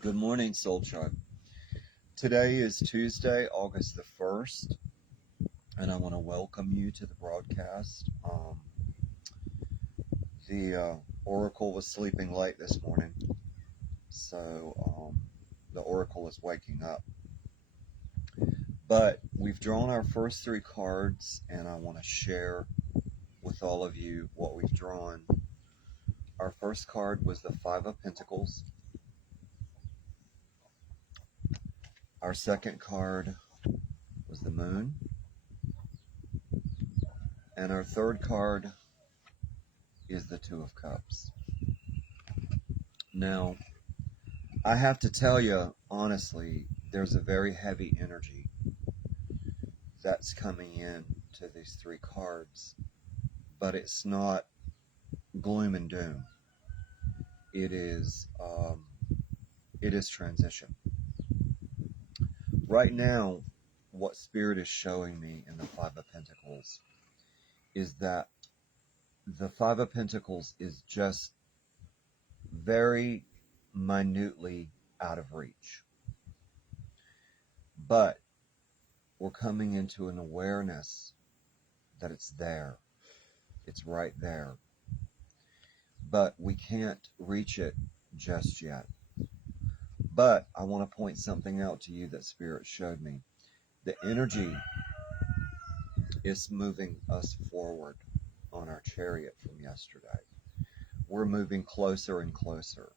Good morning, Soul Tribe. Today is Tuesday, August the 1st, and I want to welcome you to the broadcast. The Oracle was sleeping late this morning, so the Oracle is waking up. But we've drawn our first three cards, and I want to share with all of you what we've drawn. Our first card was the Five of Pentacles. Our second card was the Moon. And our third card is the Two of Cups. Now, I have to tell you, honestly, there's a very heavy energy that's coming in to these three cards, but it's not gloom and doom. It is transition. Right now, what Spirit is showing me in the Five of Pentacles is that the Five of Pentacles is just very minutely out of reach. But we're coming into an awareness that it's there. It's right there. But we can't reach it just yet. But I want to point something out to you that Spirit showed me. The energy is moving us forward on our chariot from yesterday. We're moving closer and closer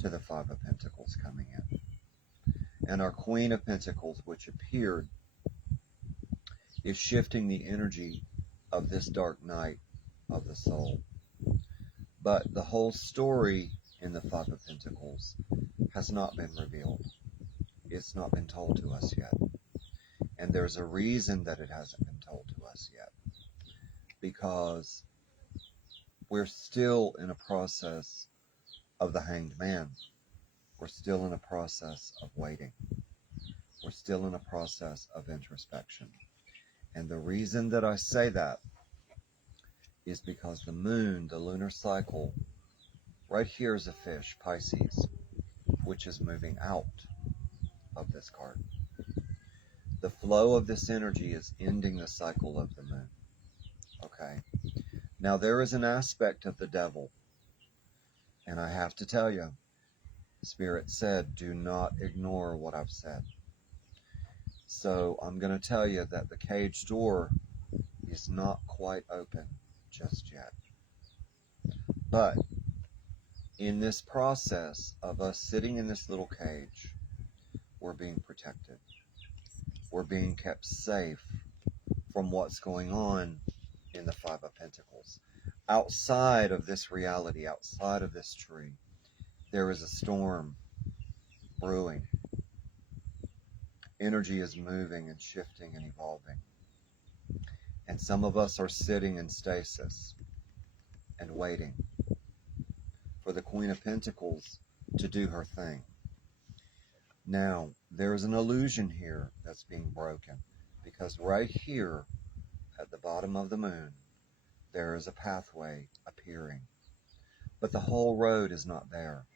to the Five of Pentacles coming in. And our Queen of Pentacles, which appeared, is shifting the energy of this dark night of the soul. But the whole story in the Five of Pentacles has not been revealed. It's not been told to us yet. And there's a reason that it hasn't been told to us yet. Because we're still in a process of the Hanged Man. We're still in a process of waiting. We're still in a process of introspection. And the reason that I say that is because the moon, the lunar cycle, right here is a fish, Pisces, which is moving out of this card. The flow of this energy is ending the cycle of the moon. Okay. Now there is an aspect of the devil, and I have to tell you, Spirit said, do not ignore what I've said. So I'm going to tell you that the cage door is not quite open just yet. But in this process of us sitting in this little cage, we're being protected. We're being kept safe from what's going on in the Five of Pentacles. Outside of this reality, outside of this tree, there is a storm brewing. Energy is moving and shifting and evolving. And some of us are sitting in stasis and waiting for the Queen of Pentacles to do her thing. Now, there is an illusion here that's being broken, because right here at the bottom of the moon, there is a pathway appearing. But the whole road is not there.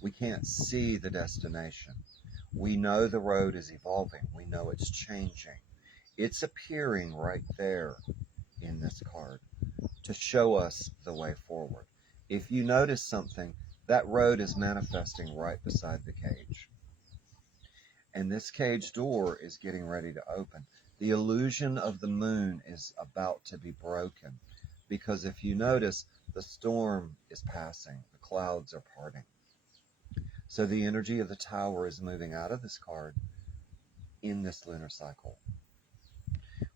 We can't see the destination. We know the road is evolving. We know it's changing. It's appearing right there in this card to show us the way forward. If you notice something, that road is manifesting right beside the cage. And this cage door is getting ready to open. The illusion of the moon is about to be broken, because if you notice, the storm is passing. The clouds are parting. So the energy of the tower is moving out of this card in this lunar cycle.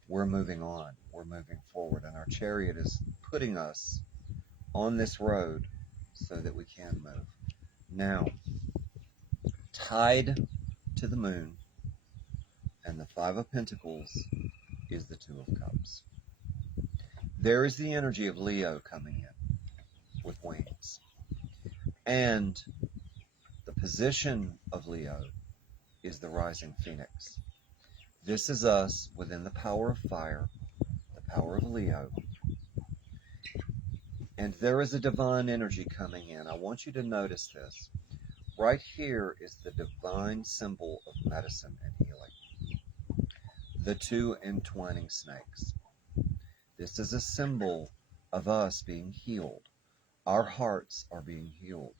We're moving on. We're moving forward. And our chariot is putting us on this road so that we can move. Now, tied to the moon and the Five of Pentacles is the Two of Cups. There is the energy of Leo coming in with wings. And the position of Leo is the rising phoenix. This is us within the power of fire, the power of Leo. And there is a divine energy coming in. I want you to notice this. Right here is the divine symbol of medicine and healing. The two entwining snakes. This is a symbol of us being healed. Our hearts are being healed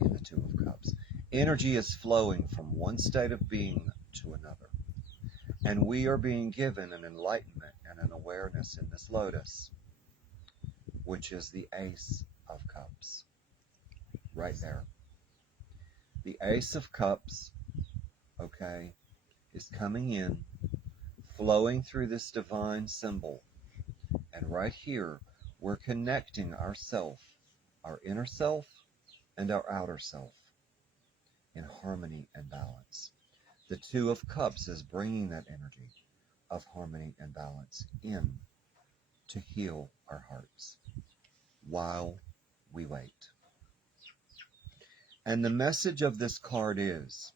in the Two of Cups. Energy is flowing from one state of being to another. And we are being given an enlightenment and an awareness in this lotus, which is the Ace of Cups. Right there. The Ace of Cups, okay, is coming in, flowing through this divine symbol. And right here, we're connecting ourself, our inner self, and our outer self in harmony and balance. The Two of Cups is bringing that energy of harmony and balance in to heal our hearts while we wait. And the message of this card is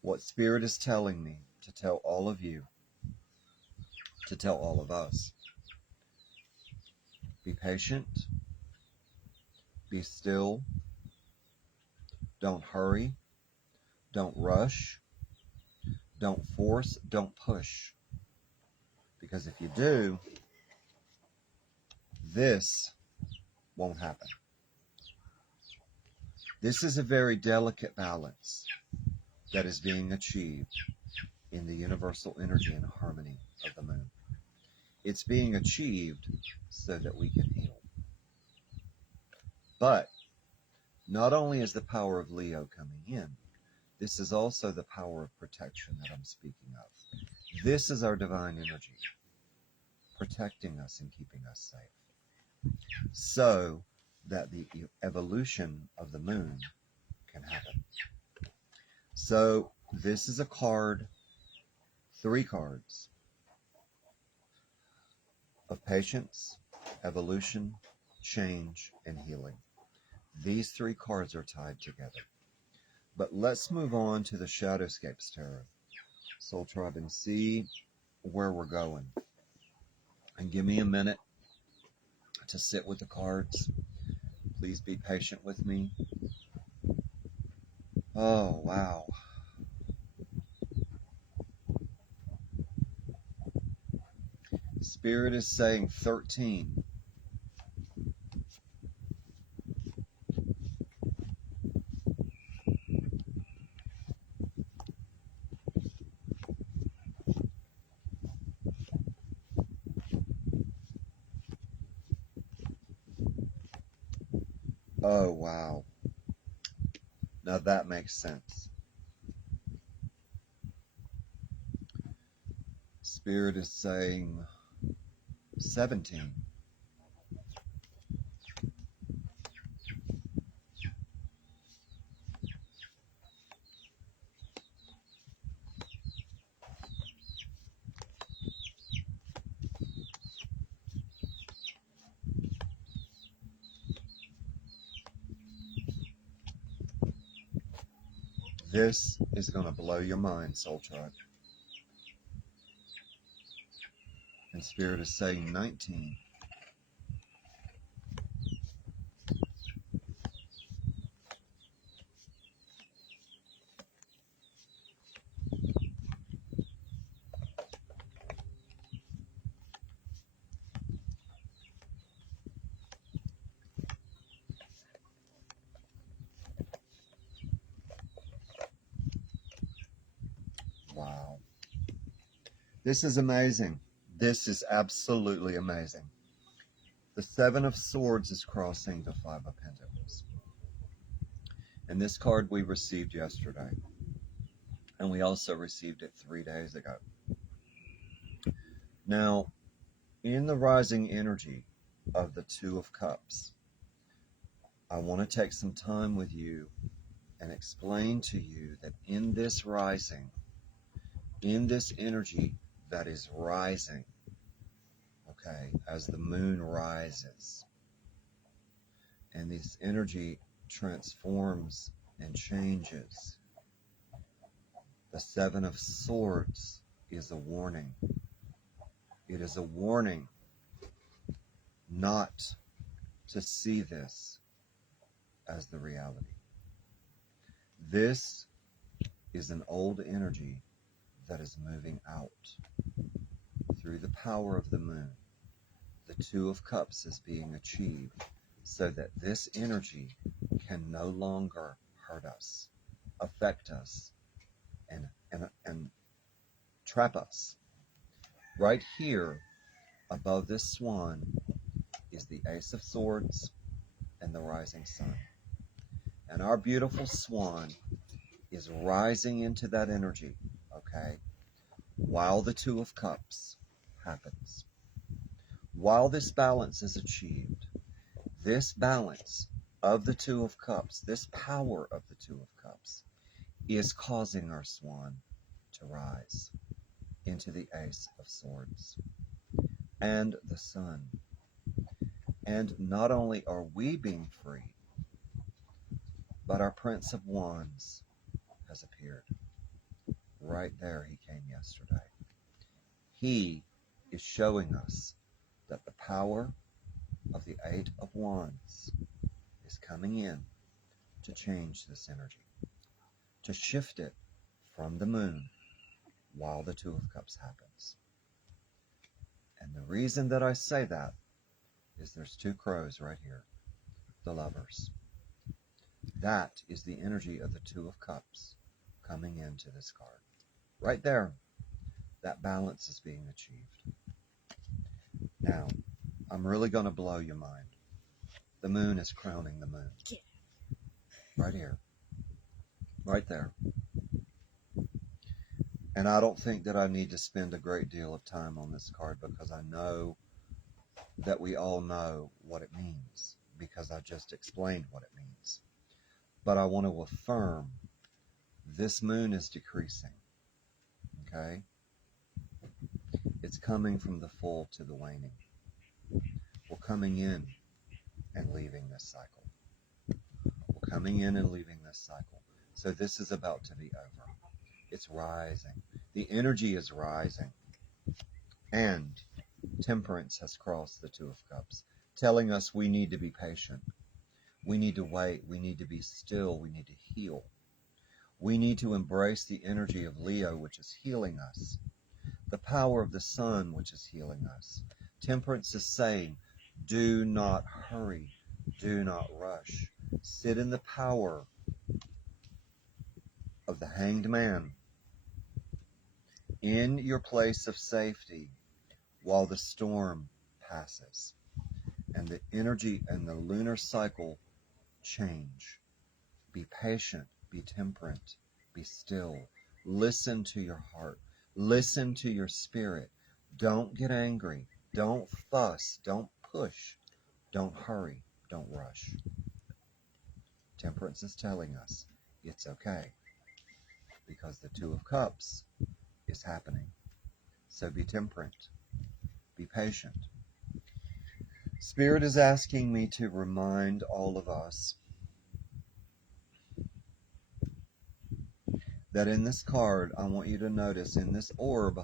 what Spirit is telling me to tell all of you, to tell all of us. Be patient, be still, don't hurry, don't rush, don't force, don't push. Because if you do, this won't happen. This is a very delicate balance that is being achieved in the universal energy and harmony of the moon. It's being achieved so that we can heal. But not only is the power of Leo coming in, this is also the power of protection that I'm speaking of. This is our divine energy protecting us and keeping us safe so that the evolution of the moon can happen. So this is a card, 3 cards of patience, evolution, change, and healing. These 3 cards are tied together. But let's move on to the Shadowscapes Tarot, Soul Tribe, and see where we're going. And give me a minute to sit with the cards. Please be patient with me. Oh, wow. Spirit is saying 13. Oh, wow. Now that makes sense. Spirit is saying 17. This is going to blow your mind, Soul Tribe. And Spirit is saying 19. Wow. This is amazing. This is absolutely amazing. The 7 of Swords is crossing the 5 of Pentacles. And this card we received yesterday. And we also received it 3 days ago. Now, in the rising energy of the 2 of Cups, I want to take some time with you and explain to you that in this rising, in this energy that is rising, okay, as the moon rises, and this energy transforms and changes, the 7 of Swords is a warning. It is a warning not to see this as the reality. This is an old energy that is moving out through the power of the moon. The Two of Cups is being achieved so that this energy can no longer hurt us, affect us, and trap us. Right here, above this swan, is the Ace of Swords and the rising sun. And our beautiful swan is rising into that energy, okay, while the Two of Cups happens. While this balance is achieved, this balance of the Two of Cups, this power of the Two of Cups, is causing our swan to rise into the Ace of Swords and the sun. And not only are we being free, but our Prince of Wands has appeared. Right there, he came yesterday. He is showing us that the power of the Eight of Wands is coming in to change this energy, to shift it from the moon while the Two of Cups happens. And the reason that I say that is there's two crows right here, the lovers. That is the energy of the Two of Cups coming into this card. Right there, that balance is being achieved. Now, I'm really going to blow your mind. The moon is crowning the moon. Right here. Right there. And I don't think that I need to spend a great deal of time on this card because I know that we all know what it means because I just explained what it means. But I want to affirm this moon is decreasing. Okay? It's coming from the full to the waning. We're coming in and leaving this cycle. We're coming in and leaving this cycle. So this is about to be over. It's rising. The energy is rising. And Temperance has crossed the Two of Cups, telling us we need to be patient. We need to wait. We need to be still. We need to heal. We need to embrace the energy of Leo, which is healing us. The power of the sun, which is healing us. Temperance is saying, do not hurry. Do not rush. Sit in the power of the Hanged Man in your place of safety while the storm passes and the energy and the lunar cycle change. Be patient, be temperate, be still. Listen to your heart. Listen to your spirit. Don't get angry. Don't fuss. Don't push. Don't hurry. Don't rush. Temperance is telling us it's okay because the Two of Cups is happening. So be temperate. Be patient. Spirit is asking me to remind all of us that in this card, I want you to notice in this orb,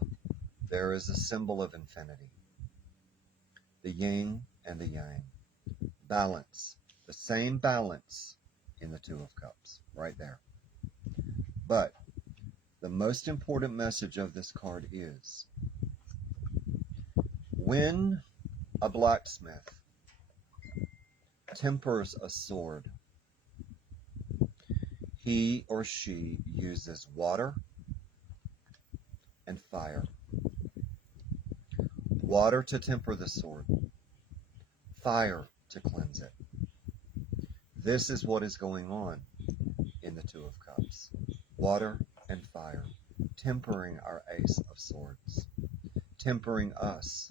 there is a symbol of infinity. The yin and the yang. Balance. The same balance in the Two of Cups. Right there. But the most important message of this card is when a blacksmith tempers a sword, he or she uses water and fire. Water to temper the sword, fire to cleanse it. This is what is going on in the Two of Cups. Water and fire, tempering our Ace of Swords, tempering us,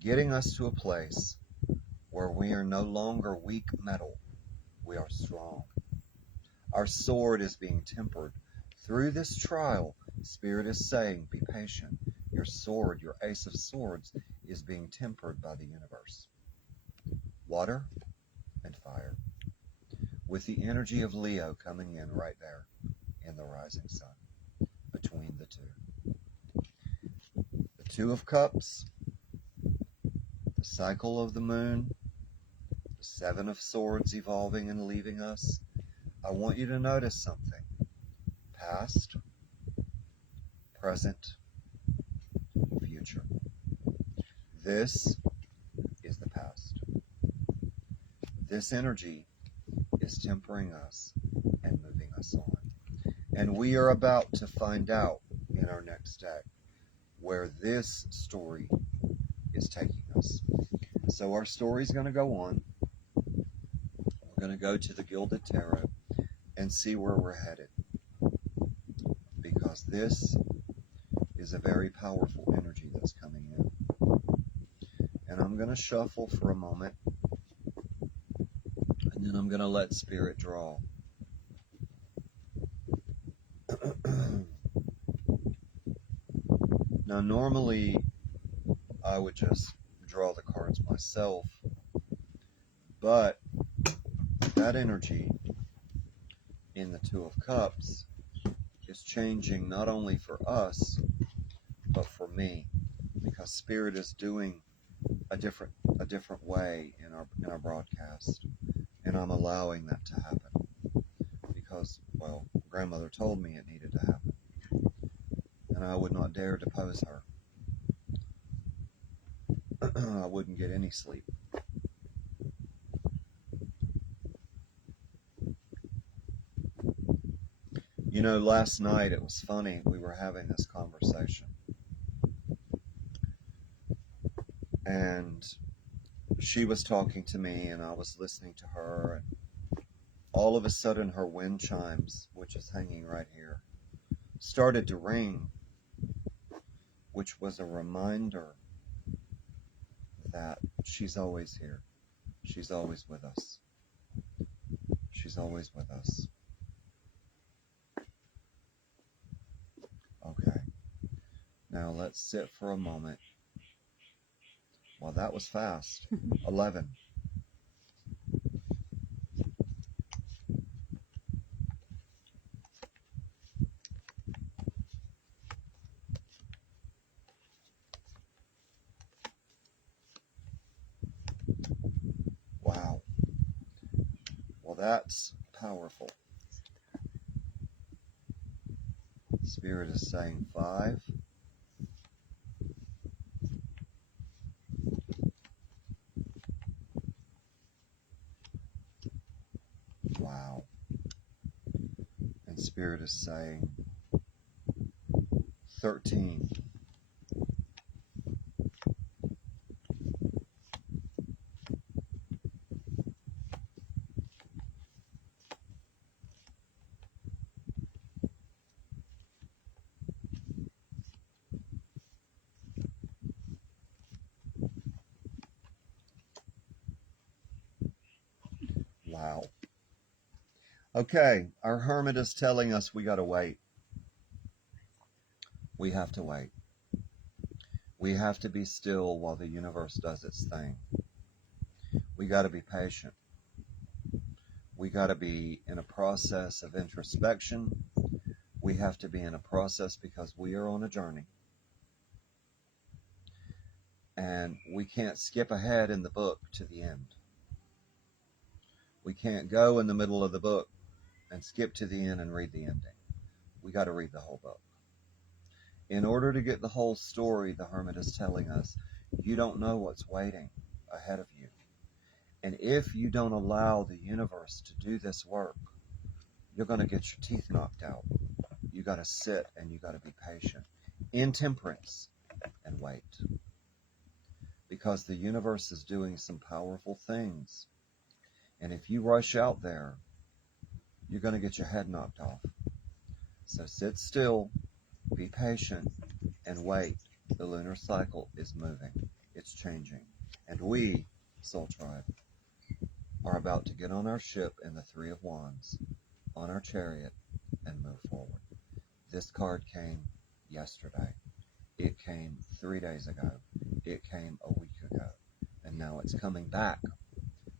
getting us to a place where we are no longer weak metal, we are strong. Our sword is being tempered. Through this trial, Spirit is saying, be patient. Your sword, your Ace of Swords, is being tempered by the universe. Water and fire. With the energy of Leo coming in right there in the rising sun, between the two. The Two of Cups, the cycle of the moon, the Seven of Swords evolving and leaving us. I want you to notice something. Past, present, future. This is the past. This energy is tempering us and moving us on. And we are about to find out in our next deck where this story is taking us. So our story is going to go on. We're going to go to the Gilded Tarot and see where we're headed. Because this is a very powerful energy that's coming in. And I'm going to shuffle for a moment. And then I'm going to let Spirit draw. Now, normally, I would just draw the cards myself, but that energy in the Two of Cups is changing not only for us, but for me, because Spirit is doing a different way in our broadcast, and I'm allowing that to happen because, well, Grandmother told me it needed to happen. And I would not dare depose her. I wouldn't get any sleep. You know, last night it was funny. We were having this conversation. And she was talking to me and I was listening to her. And all of a sudden her wind chimes, which is hanging right here, started to ring, which was a reminder that she's always here. She's always with us. She's always with us. Okay. Now let's sit for a moment. Well, that was fast. 11. Wow. Well, that's powerful. Spirit is saying 5. Wow. And Spirit is saying 13. Wow. Okay, our Hermit is telling us we got to wait. We have to wait. We have to be still while the universe does its thing. We got to be patient. We got to be in a process of introspection. We have to be in a process because we are on a journey. And we can't skip ahead in the book to the end. We can't go in the middle of the book and skip to the end and read the ending. We got to read the whole book. In order to get the whole story, the Hermit is telling us, you don't know what's waiting ahead of you. And if you don't allow the universe to do this work, you're going to get your teeth knocked out. You got to sit and you got to be patient in temperance and wait. Because the universe is doing some powerful things. And if you rush out there, you're going to get your head knocked off. So sit still, be patient, and wait. The lunar cycle is moving. It's changing. And we, Soul Tribe, are about to get on our ship in the Three of Wands, on our chariot, and move forward. This card came yesterday. It came 3 days ago. It came a week ago. And now it's coming back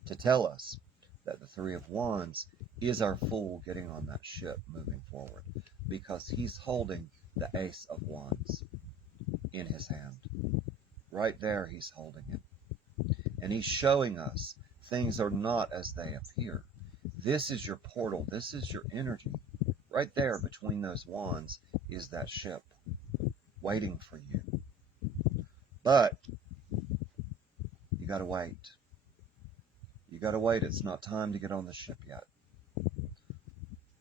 to tell us that the Three of Wands is our fool getting on that ship moving forward, because he's holding the Ace of Wands in his hand. Right there he's holding it. And he's showing us things are not as they appear. This is your portal. This is your energy. Right there between those wands is that ship waiting for you. But you got to wait. You got to wait. It's not time to get on the ship yet.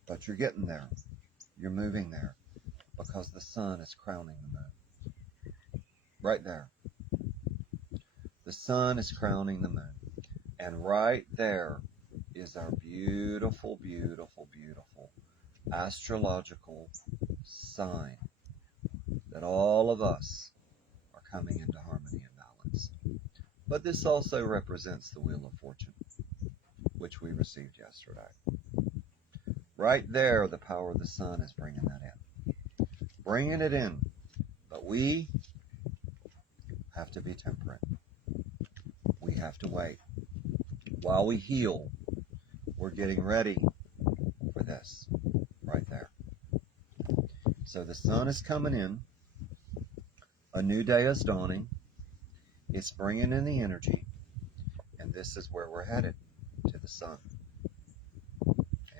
But you're getting there. You're moving there because the sun is crowning the moon. Right there. The sun is crowning the moon. And right there is our beautiful, beautiful, beautiful astrological sign that all of us are coming into harmony and balance. But this also represents the Wheel of Fortune, which we received yesterday. Right there, the power of the sun is bringing that in. Bringing it in. But we have to be temperate. We have to wait. While we heal, we're getting ready for this. Right there. So the sun is coming in. A new day is dawning. It's bringing in the energy. And this is where we're headed, to the sun.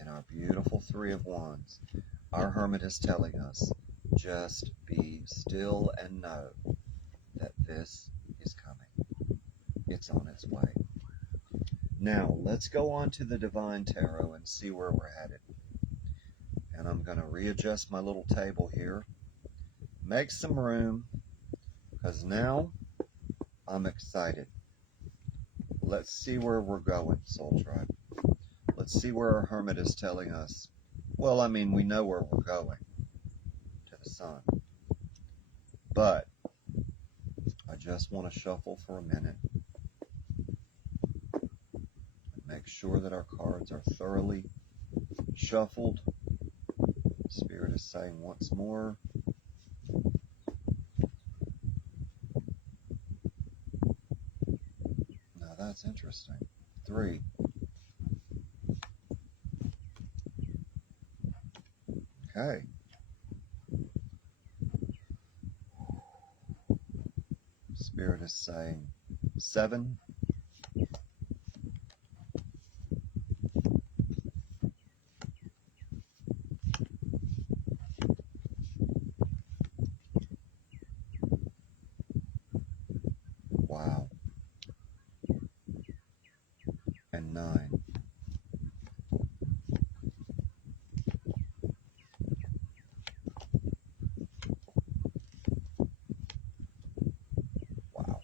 And our beautiful Three of Wands. Our Hermit is telling us, just be still and know that this is coming. It's on its way. Now, let's go on to the Divine Tarot and see where we're headed. And I'm going to readjust my little table here. Make some room, because now I'm excited. Let's see where we're going, Soul Tribe. Let's see where our Hermit is telling us. Well, I mean, we know where we're going. To the sun. But I just want to shuffle for a minute. And make sure that our cards are thoroughly shuffled. Spirit is saying once more. Now that's interesting. 3. Okay. Spirit is saying 7. Wow. And 9. Wow.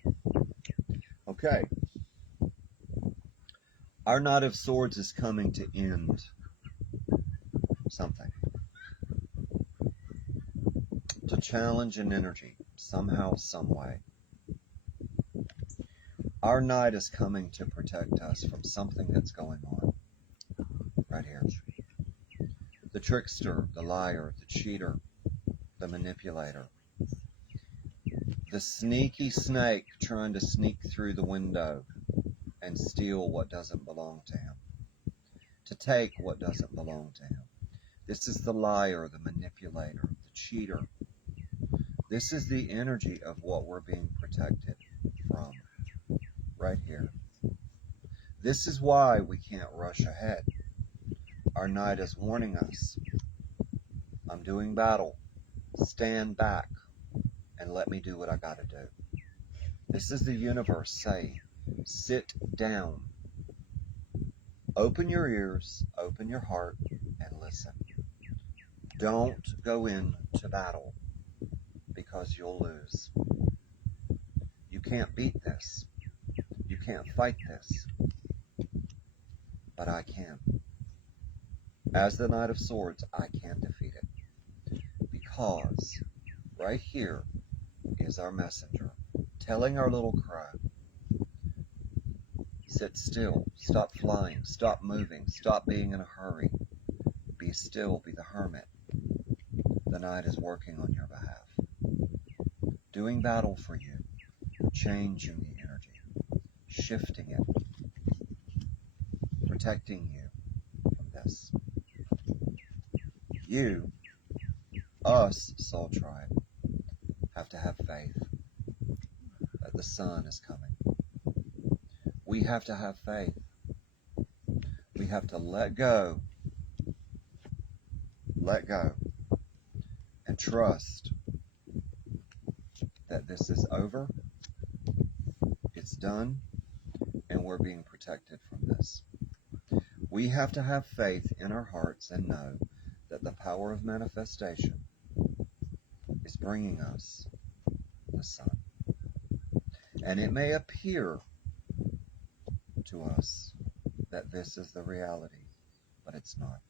Okay. Our Knight of Swords is coming to end something. To challenge an energy, somehow, some way. Our Knight is coming to protect us from something that's going on. Right here. The trickster, the liar, the cheater, the manipulator. The sneaky snake trying to sneak through the window and steal what doesn't belong to him. To take what doesn't belong to him. This is the liar, the manipulator, the cheater. This is the energy of what we're being protected from. Right here. This is why we can't rush ahead. Our Knight is warning us. I'm doing battle. Stand back and let me do what I gotta do. This is the universe saying, sit down. Open your ears, open your heart, and listen. Don't go into battle because you'll lose. You can't beat this. You can't fight this. But I can. As the Knight of Swords, I can defeat it. Because right here is our messenger telling our little crow, sit still, stop flying, stop moving, stop being in a hurry. Be still, be the hermit. The Knight is working on your behalf. Doing battle for you. Changing the energy. Shifting it. Protecting you from this. You, us, Soul Tribe, have to have faith that the sun is coming. We have to have faith have to let go, and trust that this is over, it's done, and we're being protected from this. We have to have faith in our hearts and know that the power of manifestation is bringing us the sun. And it may appear to us that this is the reality, but it's not.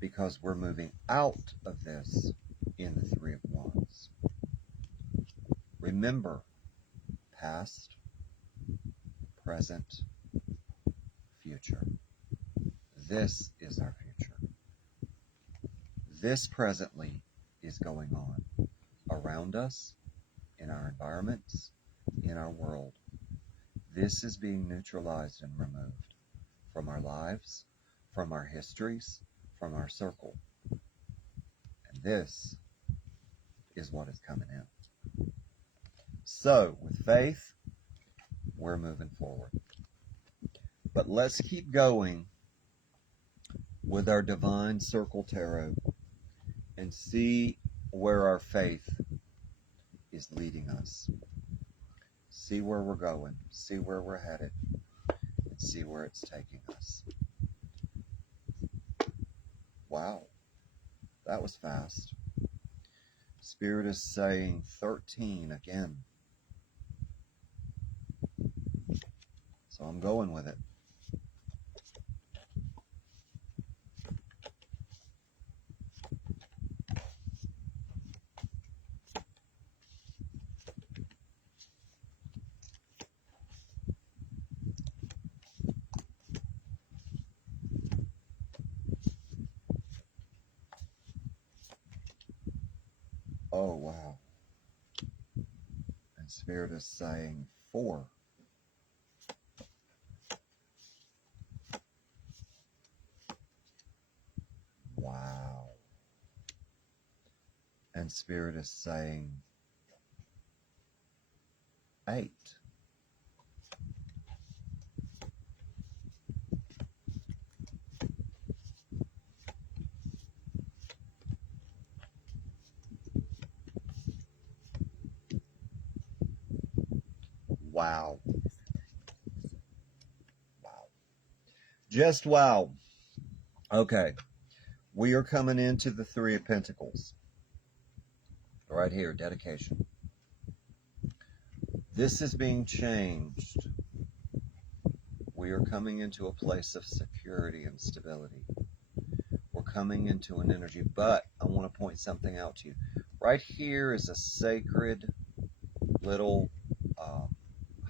Because we're moving out of this in the Three of Wands. Remember, past, present, future. This is our future. This presently is going on around us, in our environments, in our world. This is being neutralized and removed from our lives, from our histories, from our circle. And this is what is coming in. So, with faith, we're moving forward. But let's keep going with our Divine Circle Tarot and see where our faith is leading us. See where we're going, see where we're headed, and see where it's taking us. Wow, that was fast. Spirit is saying 13 again. So I'm going with it. Oh, wow. And Spirit is saying 4. Wow. And Spirit is saying 8. Wow. Wow. Just wow. Okay. We are coming into the Three of Pentacles. Right here, dedication. This is being changed. We are coming into a place of security and stability. We're coming into an energy, but I want to point something out to you. Right here is a sacred little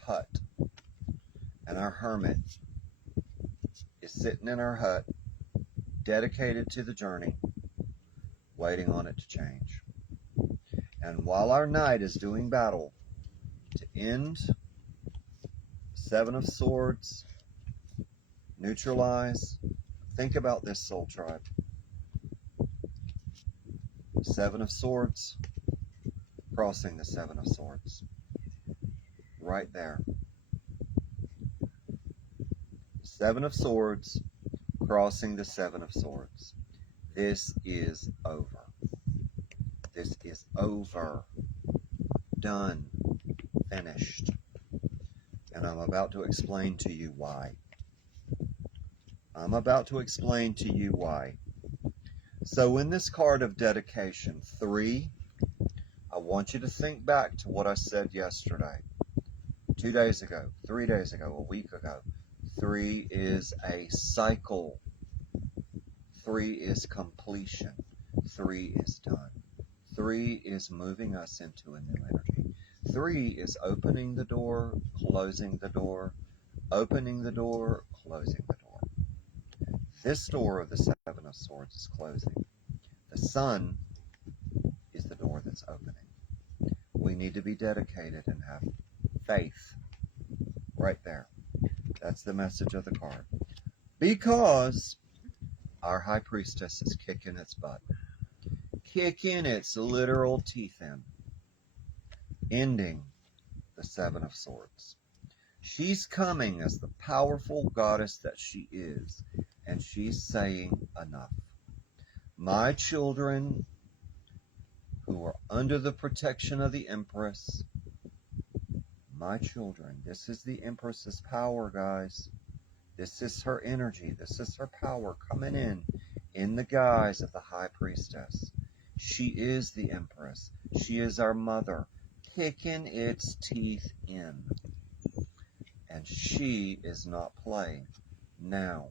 hut. And our hermit is sitting in our hut, dedicated to the journey, waiting on it to change. And while our knight is doing battle to end Seven of Swords, neutralize, think about this, soul tribe. Seven of Swords, crossing the Seven of Swords. Right there. Seven of Swords, crossing the Seven of Swords. This is over. This is over. Done. Finished. And I'm about to explain to you why. I'm about to explain to you why. So in this card of dedication, 3, I want you to think back to what I said yesterday, 2 days ago, 3 days ago, a week ago. 3 is a cycle. 3 is completion. 3 is done. 3 is moving us into a new energy. 3 is opening the door, closing the door, opening the door, closing the door. This door of the Seven of Swords is closing. The sun is the door that's opening. We need to be dedicated and have faith. Right there. That's the message of the card. Because our High Priestess is kicking its butt. Kicking its literal teeth in. Ending the Seven of Swords. She's coming as the powerful goddess that she is, and she's saying enough. My children who are under the protection of the Empress, my children, this is the Empress's power, guys. This is her energy. This is her power coming in the guise of the High Priestess. She is the Empress. She is our mother, kicking its teeth in. And she is not playing. Now,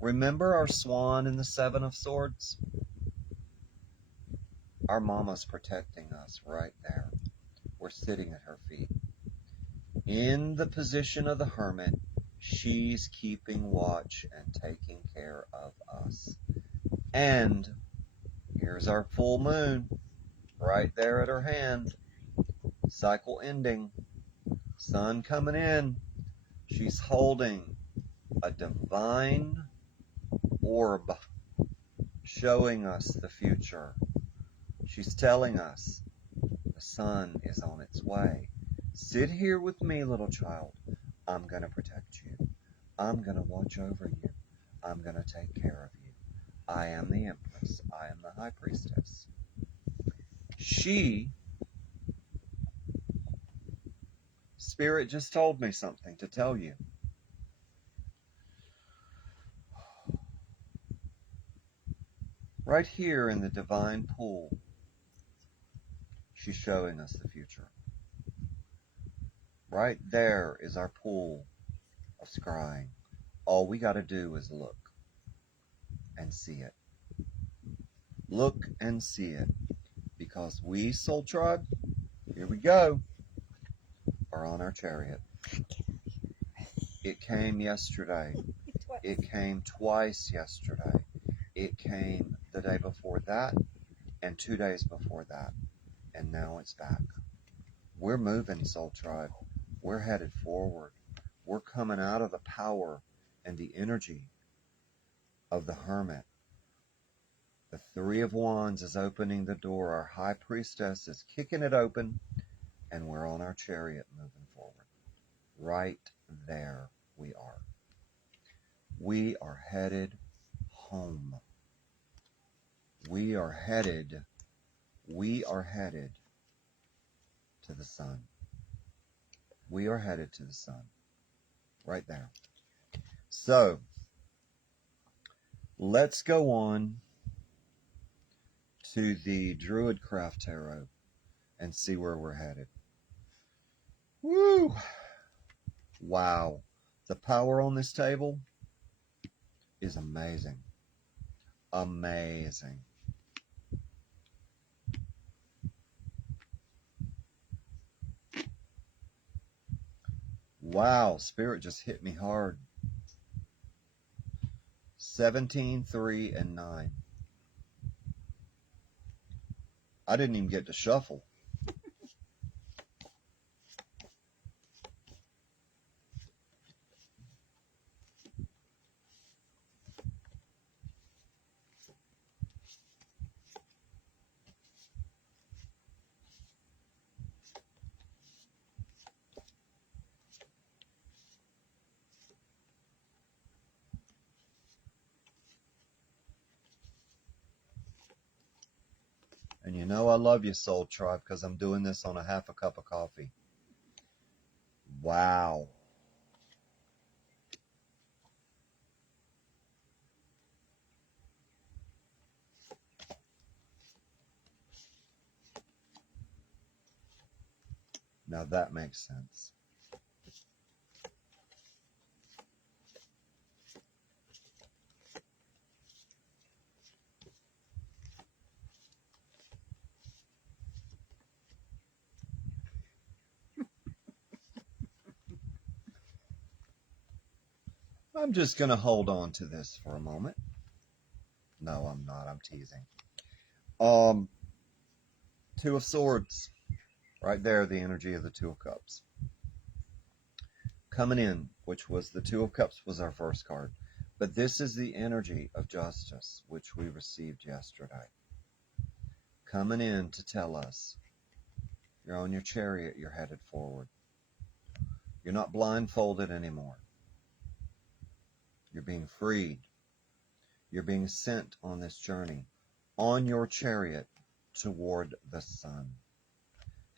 remember our swan in the Seven of Swords? Our mama's protecting us right there. We're sitting at her feet. In the position of the hermit, she's keeping watch and taking care of us. And here's our full moon right there at her hand. Cycle ending. Sun coming in. She's holding a divine orb showing us the future. She's telling us the sun is on its way. Sit here with me, little child. I'm going to protect you. I'm going to watch over you. I'm going to take care of you. I am the Empress. I am the High Priestess. Spirit just told me something to tell you. Right here in the divine pool, she's showing us the future. Right there is our pool of scrying. All we got to do is look and see it. Look and see it. Because we, Soul Tribe, here we go, are on our chariot. It came yesterday. It came twice yesterday. It came the day before that and 2 days before that. And now it's back. We're moving, Soul Tribe. We're headed forward. We're coming out of the power and the energy of the hermit. The Three of Wands is opening the door. Our High Priestess is kicking it open, and we're on our chariot moving forward. Right there we are. We are headed home. We are headed to the sun. We are headed to the sun. Right there. So, let's go on to the Druidcraft Tarot and see where we're headed. Woo! Wow. The power on this table is amazing. Amazing. Wow, Spirit just hit me hard. 17, 3, and 9. I didn't even get to shuffle. And you know I love you, Soul Tribe, because I'm doing this on a half a cup of coffee. Wow. Now that makes sense. I'm just going to hold on to this for a moment. No, I'm not. I'm teasing. Two of Swords. Right there, the energy of the Two of Cups. Coming in, which was the Two of Cups was our first card. But this is the energy of justice, which we received yesterday. Coming in to tell us, you're on your chariot, you're headed forward. You're not blindfolded anymore. You're being freed. You're being sent on this journey, on your chariot toward the sun.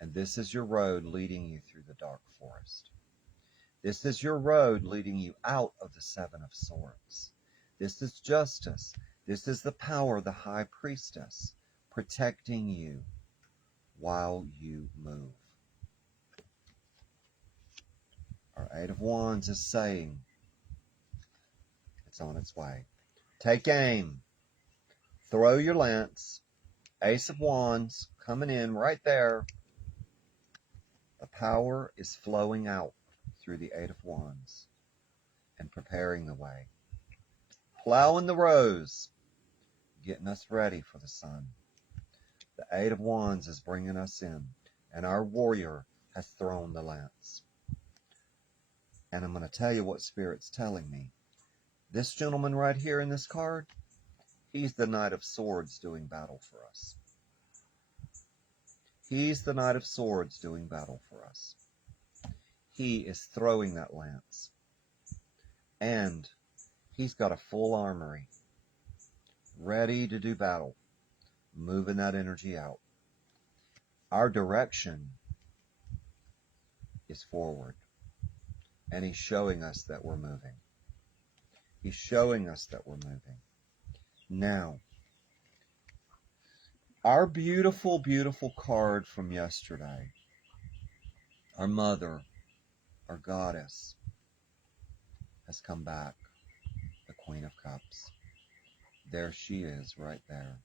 And this is your road leading you through the dark forest. This is your road leading you out of the Seven of Swords. This is justice. This is the power of the High Priestess protecting you while you move. Our Eight of Wands is saying it's on its way. Take aim. Throw your lance. Ace of Wands coming in right there. The power is flowing out through the Eight of Wands and preparing the way. Plowing the rows, getting us ready for the sun. The Eight of Wands is bringing us in, and our warrior has thrown the lance. And I'm going to tell you what Spirit's telling me. This gentleman right here in this card, he's the Knight of Swords doing battle for us. He's the Knight of Swords doing battle for us. He is throwing that lance. And he's got a full armory, ready to do battle, moving that energy out. Our direction is forward. And he's showing us that we're moving. He's showing us that we're moving. Now, our beautiful, beautiful card from yesterday, our mother, our goddess, has come back, the Queen of Cups. There she is, right there,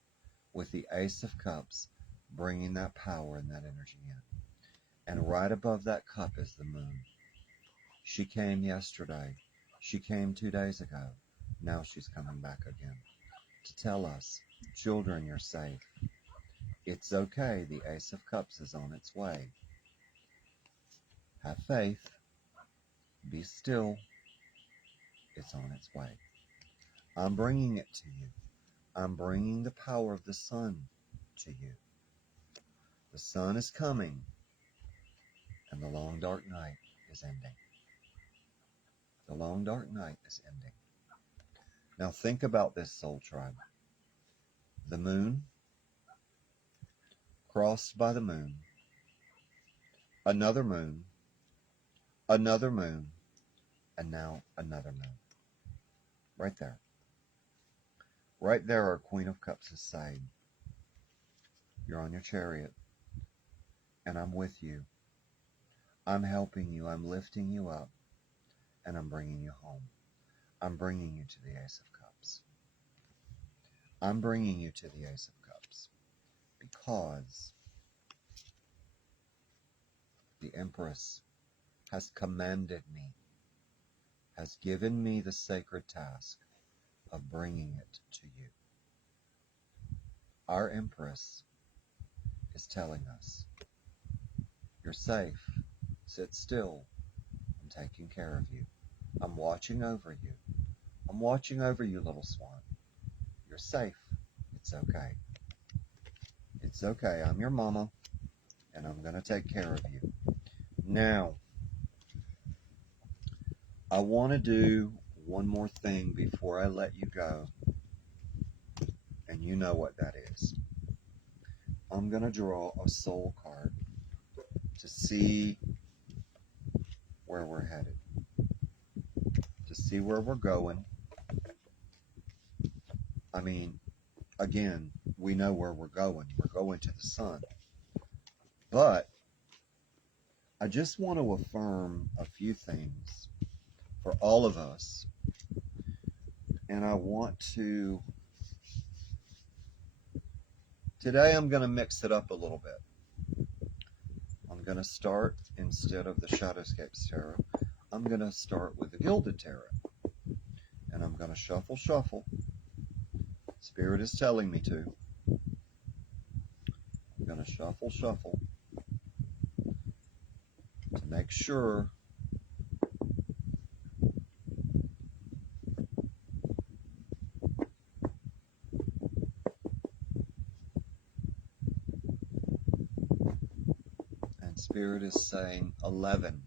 with the Ace of Cups, bringing that power and that energy in. And right above that cup is the moon. She came yesterday. She came 2 days ago. Now she's coming back again to tell us, children, you're safe. It's okay. The Ace of Cups is on its way. Have faith. Be still. It's on its way. I'm bringing it to you. I'm bringing the power of the sun to you. The sun is coming, and the long dark night is ending. The long dark night is ending. Now think about this, soul tribe. The moon, crossed by the moon, another moon, and now another moon. Right there. Right there, our Queen of Cups is saying, you're on your chariot, and I'm with you. I'm helping you. I'm lifting you up, and I'm bringing you home. I'm bringing you to the Ace of Cups. I'm bringing you to the Ace of Cups because the Empress has commanded me, has given me the sacred task of bringing it to you. Our Empress is telling us, you're safe, sit still, I'm taking care of you. I'm watching over you. I'm watching over you, little swan. You're safe. It's okay. It's okay. I'm your mama, and I'm going to take care of you. Now, I want to do one more thing before I let you go, and you know what that is. I'm going to draw a soul card to see where we're headed, to see where we're going. I mean, again, we know where we're going. We're going to the sun. But I just want to affirm a few things for all of us. And I want to... Today I'm going to mix it up a little bit. I'm going to start, instead of the Shadowscapes Tarot, I'm going to start with the Gilded Tarot. And I'm going to shuffle. Spirit is telling me to. I'm going to shuffle to make sure and Spirit is saying 11.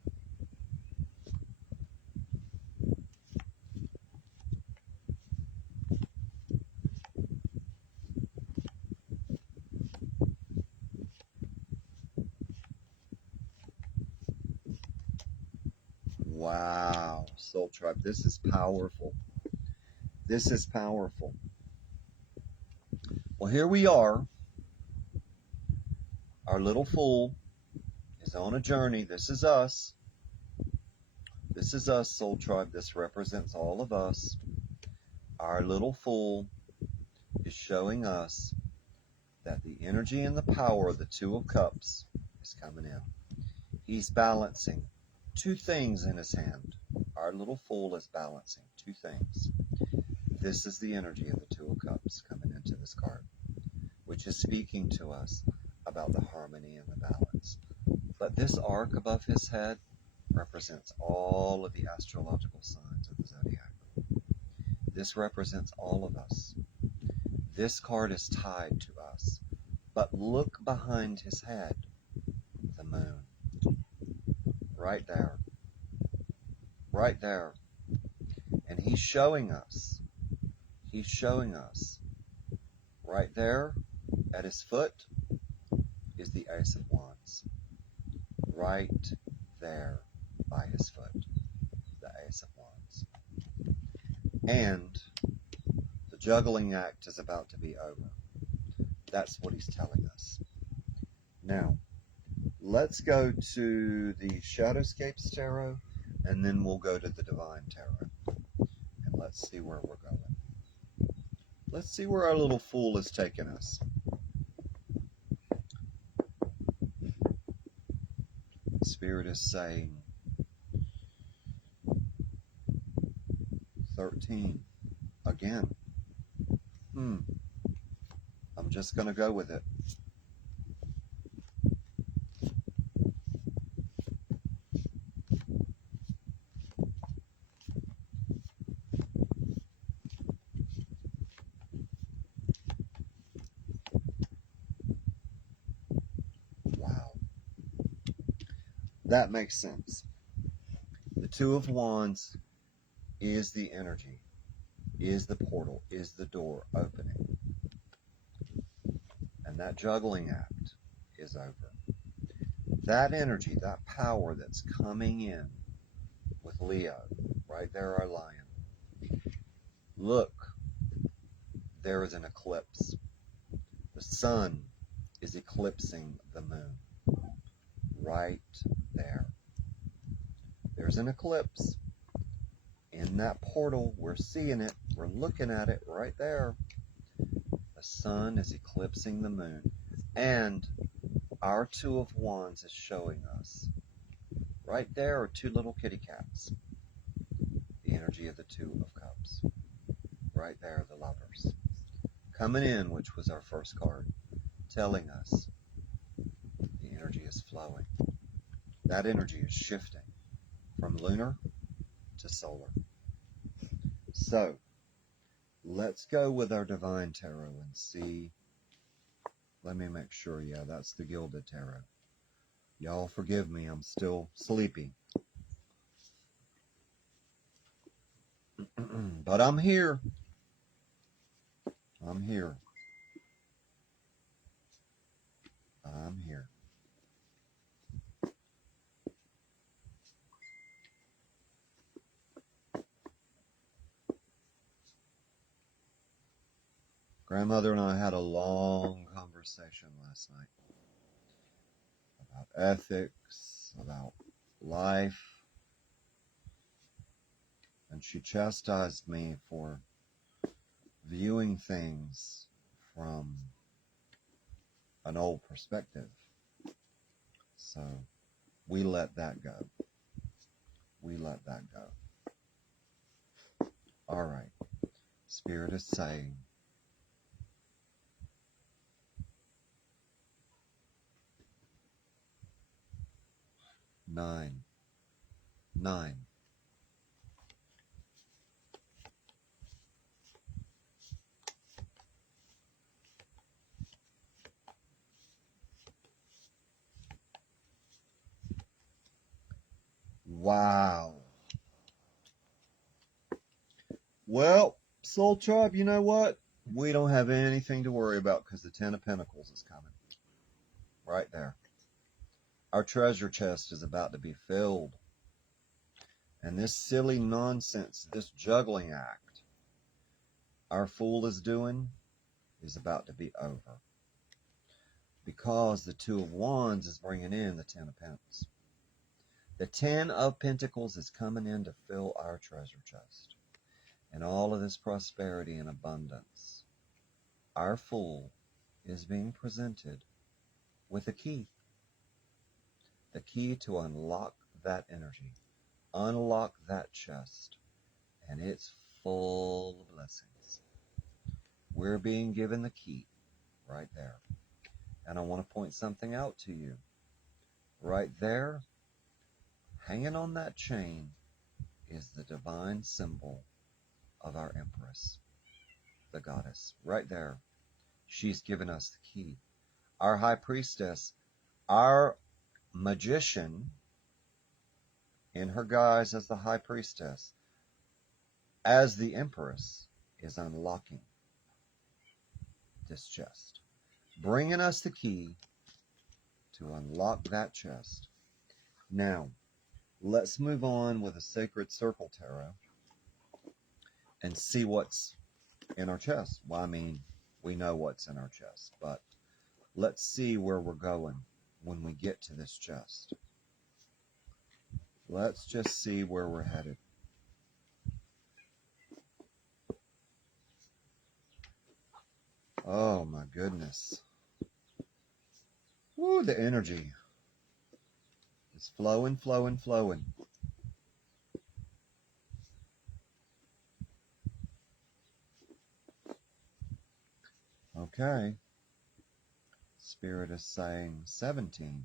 Soul Tribe. This is powerful. This is powerful. Well, here we are. Our little fool is on a journey. This is us. This is us, Soul Tribe. This represents all of us. Our little fool is showing us that the energy and the power of the Two of Cups is coming in. He's balancing two things in his hand. Our little fool is balancing two things. This is the energy of the Two of Cups coming into this card, which is speaking to us about the harmony and the balance. But this arc above his head represents all of the astrological signs of the zodiac. This represents all of us. This card is tied to us. But look behind his head, the moon. Right there. Right there. And he's showing us right there at his foot is the Ace of Wands. Right there by his foot, the Ace of Wands. And the juggling act is about to be over. That's what he's telling us. Now, let's go to the Shadowscapes Tarot, and then we'll go to the Divine Tarot. And let's see where we're going. Let's see where our little fool is taking us. Spirit is saying 13 again. I'm just going to go with it. Wow. That makes sense. The Two of Wands is the energy, is the portal, is the door opening. And that juggling act is over. That energy, that power that's coming in with Leo, right there, our lion. Look, there is an eclipse. The sun is eclipsing the moon. Right there. There's an eclipse. In that portal, we're seeing it. We're looking at it right there. The sun is eclipsing the moon. And our Two of Wands is showing us. Right there are two little kitty cats. The energy of the Two of Cups. Right there, the lovers. Coming in, which was our first card, telling us the energy is flowing. That energy is shifting from lunar to solar. So, let's go with our Divine Tarot and see. Let me make sure. Yeah, that's the Gilded Tarot. Y'all forgive me, I'm still sleepy. But I'm here. I'm here. I'm here. Grandmother and I had a long conversation last night about ethics, about life, and she chastised me for viewing things from an old perspective. So we let that go. We let that go. All right. Spirit is saying, nine. Wow. Well, Soul Tribe, you know what? We don't have anything to worry about because the Ten of Pentacles is coming. Right there. Our treasure chest is about to be filled. And this silly nonsense, this juggling act our Fool is doing is about to be over. Because the Two of Wands is bringing in the Ten of Pentacles. The Ten of Pentacles is coming in to fill our treasure chest. And all of this prosperity and abundance. Our Fool is being presented with a key. The key to unlock that energy. Unlock that chest. And it's full of blessings. We're being given the key right there. And I want to point something out to you. Right there, hanging on that chain, is the divine symbol of our Empress, the goddess. Right there. She's given us the key. Our High Priestess, our magician, in her guise as the High Priestess, as the Empress, is unlocking this chest, bringing us the key to unlock that chest. Now, let's move on with a Sacred Circle Tarot and see what's in our chest. Well, I mean, we know what's in our chest, but let's see where we're going when we get to this chest. Let's just see where we're headed. Oh my goodness. Woo, the energy is flowing, flowing, flowing. Okay. Spirit is saying 17.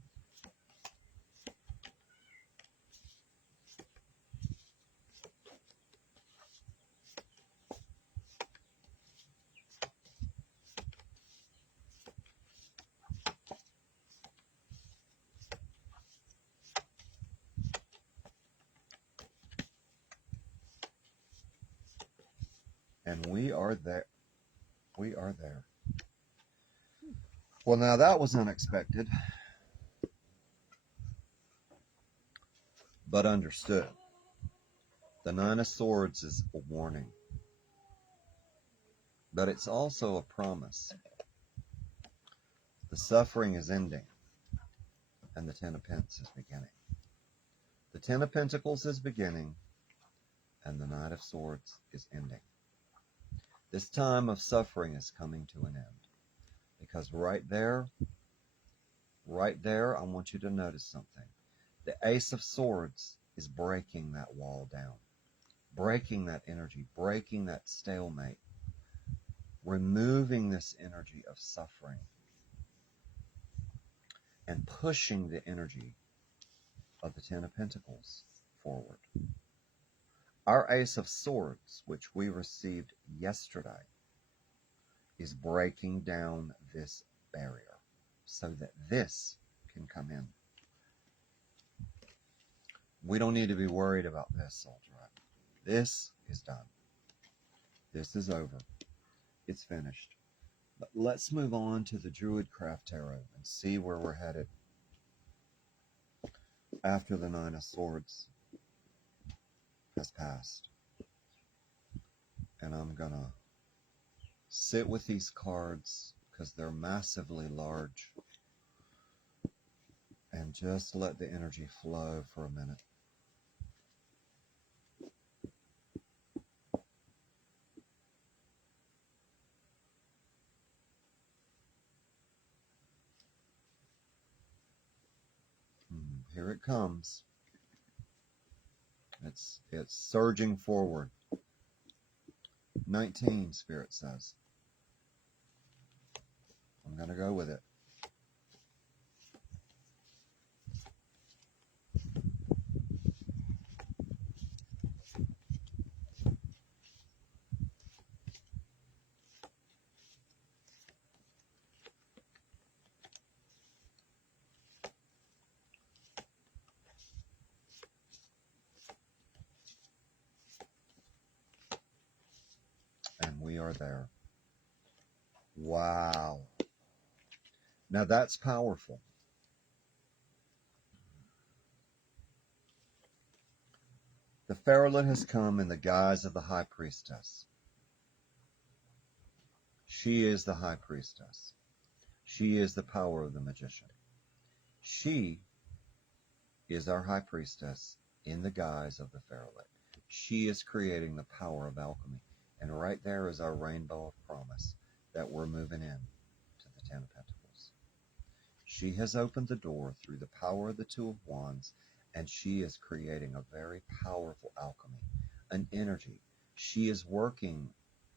And we are there. We are there. Well, now that was unexpected, but understood. The Nine of Swords is a warning, but it's also a promise. The suffering is ending, and the Ten of Pentacles is beginning. The Ten of Pentacles is beginning, and the Knight of Swords is ending. This time of suffering is coming to an end. Because right there, I want you to notice something. The Ace of Swords is breaking that wall down. Breaking that energy, breaking that stalemate. Removing this energy of suffering. And pushing the energy of the Ten of Pentacles forward. Our Ace of Swords, which we received yesterday, is breaking down this barrier so that this can come in. We don't need to be worried about this, Soldier. This is done. This is over. It's finished. But let's move on to the Druidcraft Tarot and see where we're headed after the Nine of Swords has passed. And I'm going to sit with these cards because they're massively large and just let the energy flow for a minute. Here it comes. It's surging forward. 19, Spirit says. I'm going to go with it. And we are there. Wow. Now that's powerful. The Pharaoh has come in the guise of the High Priestess. She is the High Priestess. She is the power of the magician. She is our High Priestess in the guise of the Pharaoh. She is creating the power of alchemy. And right there is our rainbow of promise that we're moving in to the Ten of Pentacles. She has opened the door through the power of the Two of Wands, and she is creating a very powerful alchemy, an energy. She is working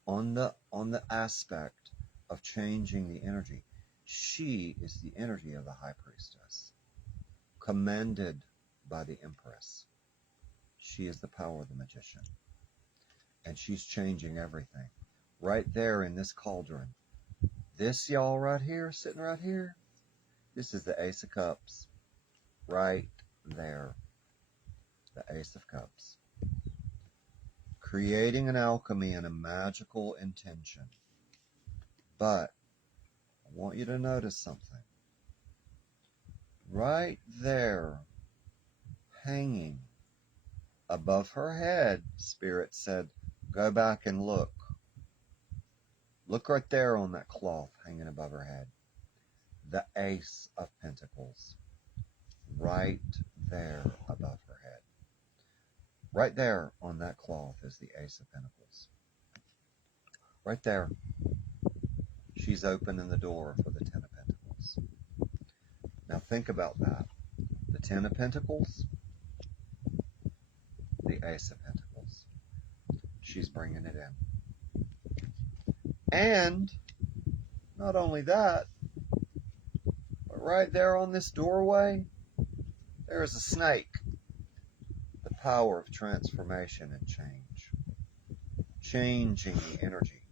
on the aspect of changing the energy. She is the energy of the High Priestess, commanded by the Empress. She is the power of the magician, and she's changing everything. Right there in this cauldron, this y'all right here, sitting right here, this is the Ace of Cups. Right there, the Ace of Cups. Creating an alchemy and a magical intention. But I want you to notice something. Right there, hanging above her head, Spirit said, go back and look. Look right there on that cloth hanging above her head. The Ace of Pentacles. Right there above her head. Right there on that cloth is the Ace of Pentacles. Right there. She's opening the door for the Ten of Pentacles. Now think about that. The Ten of Pentacles, the Ace of Pentacles. She's bringing it in. And not only that, but right there on this doorway, there is a snake. The power of transformation and change. Changing the energy.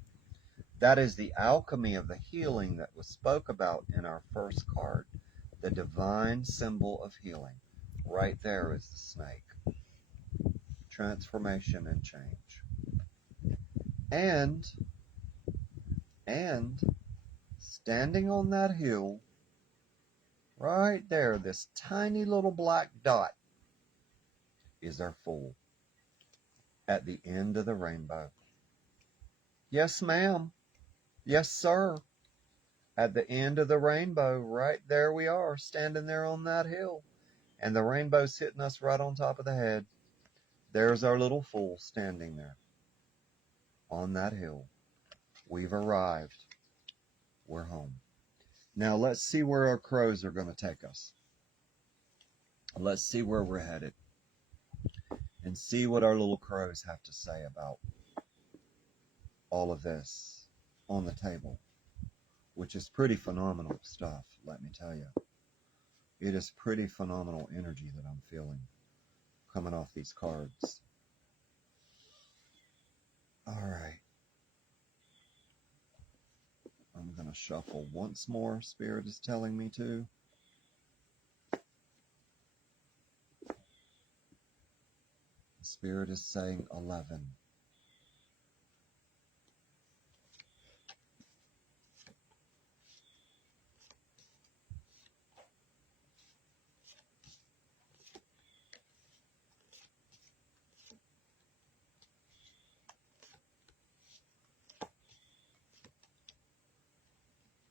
That is the alchemy of the healing that was spoke about in our first card. The divine symbol of healing. Right there is the snake. Transformation and change. And standing on that hill, right there, this tiny little black dot is our Fool at the end of the rainbow. Yes, ma'am. Yes, sir. At the end of the rainbow, right there we are, standing there on that hill. And the rainbow's hitting us right on top of the head. There's our little Fool standing there on that hill. We've arrived. We're home. Now let's see where our crows are going to take us. Let's see where we're headed. And see what our little crows have to say about all of this on the table. Which is pretty phenomenal stuff, let me tell you. It is pretty phenomenal energy that I'm feeling coming off these cards. All right. I'm going to shuffle once more. Spirit is telling me to. Spirit is saying 11.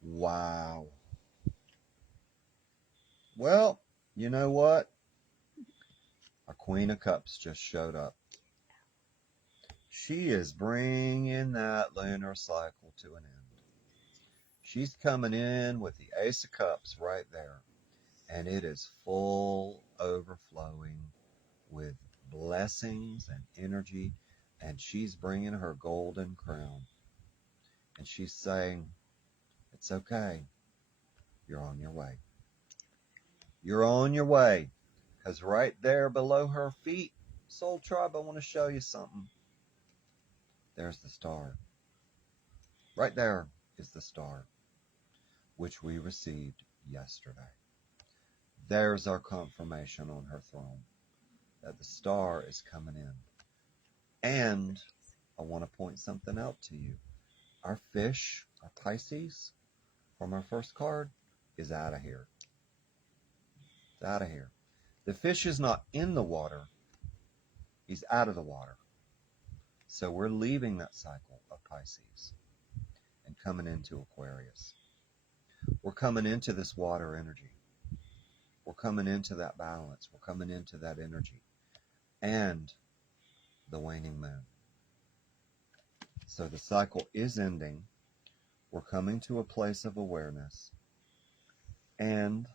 Wow. Well, you know what? Our Queen of Cups just showed up. She is bringing that lunar cycle to an end. She's coming in with the Ace of Cups right there. And it is full overflowing with blessings and energy. And she's bringing her golden crown. And she's saying, it's okay. You're on your way. You're on your way. Because right there below her feet, Soul Tribe, I want to show you something. There's the star. Right there is the star, which we received yesterday. There's our confirmation on her throne that the star is coming in. And I want to point something out to you. Our fish, our Pisces, from our first card, is out of here. It's out of here. The fish is not in the water, He's out of the water. So we're leaving that cycle of Pisces and coming into Aquarius. We're coming into this water energy. We're coming into that balance. We're coming into that energy. And the waning moon. So the cycle is ending. We're coming to a place of awareness. And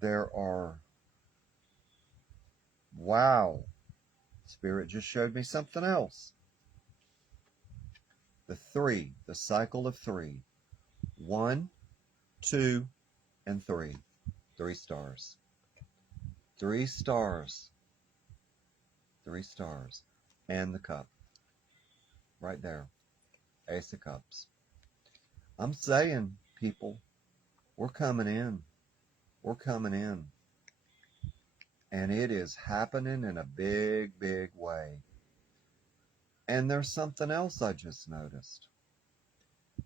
there are, wow, Spirit just showed me something else. The three, the cycle of three. 1, 2, and 3. 3 stars. 3 stars. 3 stars. And the cup. Right there. Ace of Cups. I'm saying, people, we're coming in. We're coming in. And it is happening in a big, big way. And there's something else I just noticed.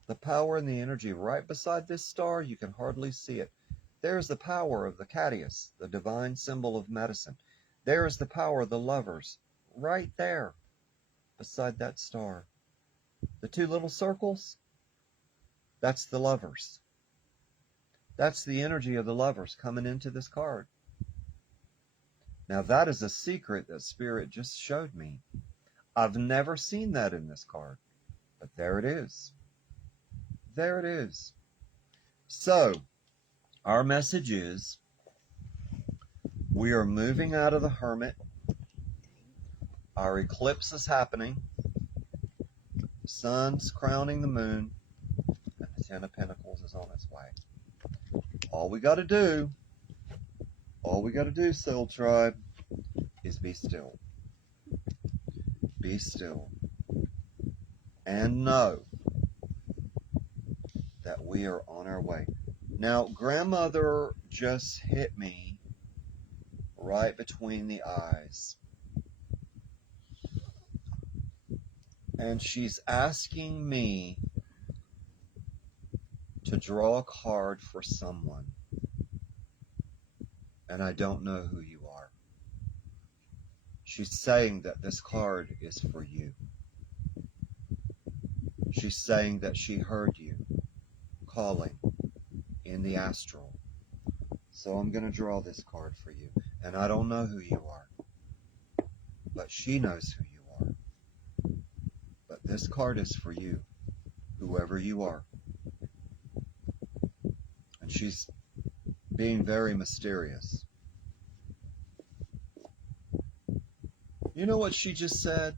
The power and the energy right beside this star, you can hardly see it. There's the power of the Cadius, the divine symbol of medicine. There's the power of the lovers, right there, beside that star. The 2 little circles, that's the lovers. That's the energy of the lovers coming into this card. Now that is a secret that Spirit just showed me. I've never seen that in this card, but there it is. There it is. So, our message is, we are moving out of the Hermit. Our eclipse is happening. The sun's crowning the moon. And the 10 of Pentacles is on its way. All we got to do, Soul Tribe, is be still. Be still. And know that we are on our way. Now, Grandmother just hit me right between the eyes. And she's asking me to draw a card for someone. And I don't know who you are. She's saying that this card is for you. She's saying that she heard you calling in the astral. So I'm going to draw this card for you. And I don't know who you are. But she knows who you are. But this card is for you, whoever you are. And she's being very mysterious. You know what she just said?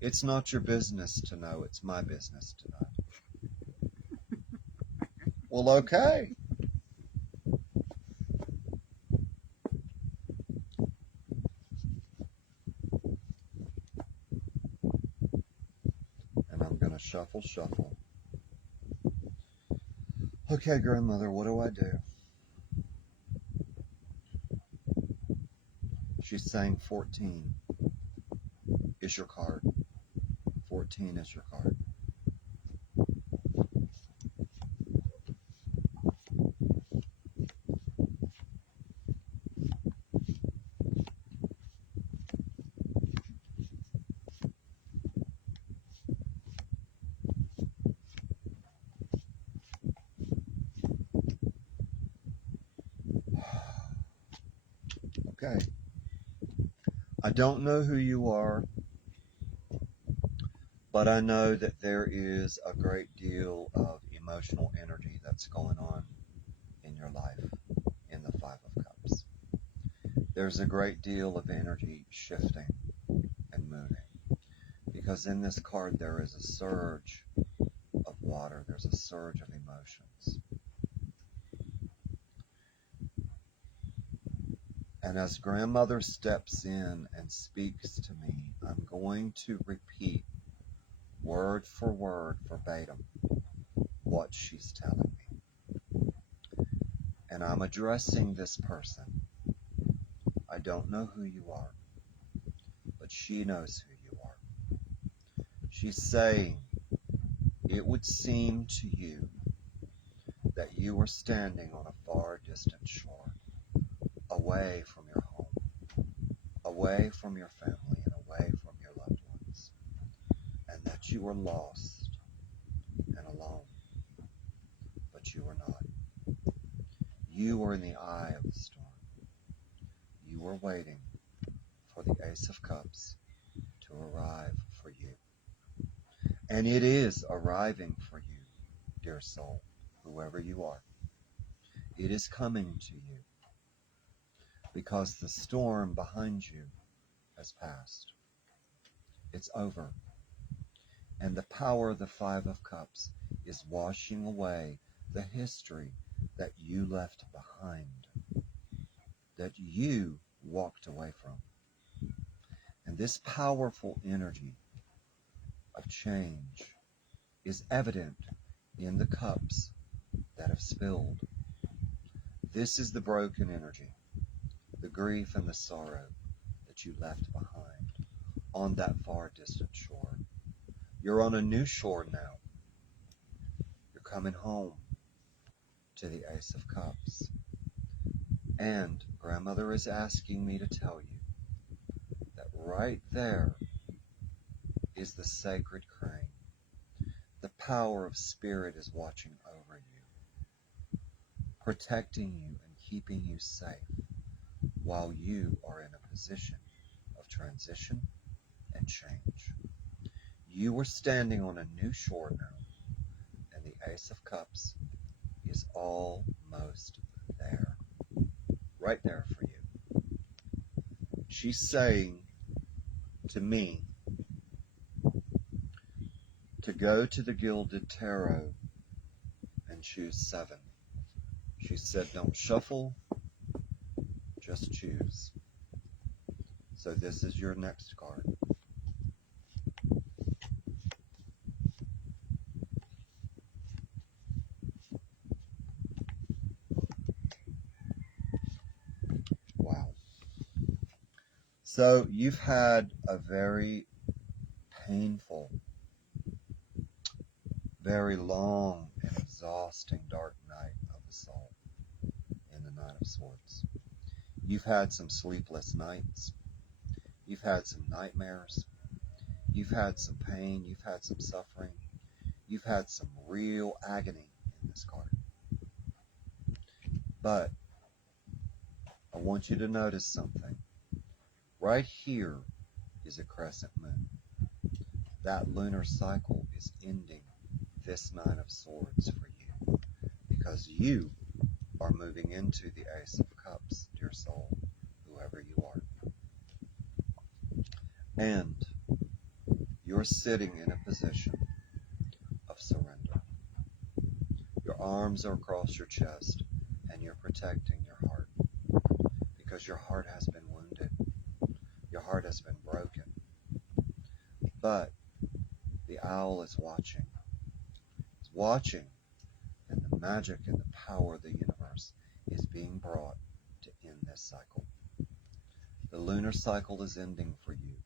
It's not your business to know, it's my business to know. Well, okay. And I'm going to shuffle. Okay, Grandmother, what do I do? She's saying 14 is your card. 14 is your card. Okay. I don't know who you are, but I know that there is a great deal of emotional energy that's going on in your life in the 5 of Cups. There's a great deal of energy shifting and moving, because in this card there is a surge of water, there's a surge of emotions. And as Grandmother steps in and speaks to me, I'm going to repeat word for word, verbatim, what she's telling me. And I'm addressing this person. I don't know who you are, but she knows who you are. She's saying, it would seem to you that you are standing on a far distant shore, away from your home, away from your family and away from your loved ones, and that you are lost and alone. But you are not. You are in the eye of the storm. You are waiting for the Ace of Cups to arrive for you. And it is arriving for you, dear soul, whoever you are. It is coming to you because the storm behind you has passed. It's over. And the power of the Five of Cups is washing away the history that you left behind, that you walked away from. And this powerful energy of change is evident in the cups that have spilled. This is the broken energy, the grief and the sorrow that you left behind on that far distant shore. You're on a new shore now. You're coming home to the Ace of Cups. And Grandmother is asking me to tell you that right there is the sacred crane. The power of spirit is watching over you, protecting you and keeping you safe while you are in a position of transition and change. You are standing on a new shore now, and the Ace of Cups is almost there, right there for you. She's saying to me to go to the Gilded Tarot and choose 7. She said, don't shuffle, just choose. So this is your next card. Wow. So you've had a very painful, very long and exhausting dark night of the soul in the Nine of Swords. You've had some sleepless nights. You've had some nightmares. You've had some pain. You've had some suffering. You've had some real agony in this card. But I want you to notice something. Right here is a crescent moon. That lunar cycle is ending this Nine of Swords for you because you are moving into the Ace of Cups, dear soul, whoever you are. And you're sitting in a position of surrender. Your arms are across your chest and you're protecting your heart because your heart has been wounded. Your heart has been broken. But the owl is watching. It's watching, and the magic and the power of the universe is being brought to end this cycle. The lunar cycle is ending for you,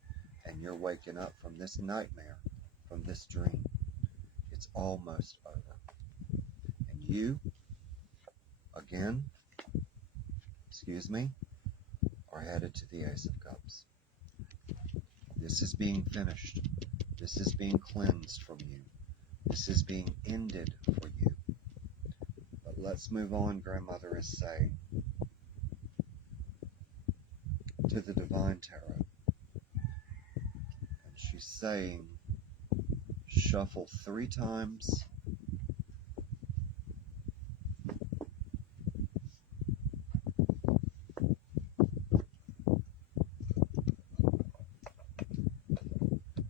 and you're waking up from this nightmare, from this dream. It's almost over. And you, again, are headed to the Ace of Cups. This is being finished. This is being cleansed from you. This is being ended for you. But let's move on, Grandmother is saying, to the Divine Tarot. And she's saying, shuffle 3 times.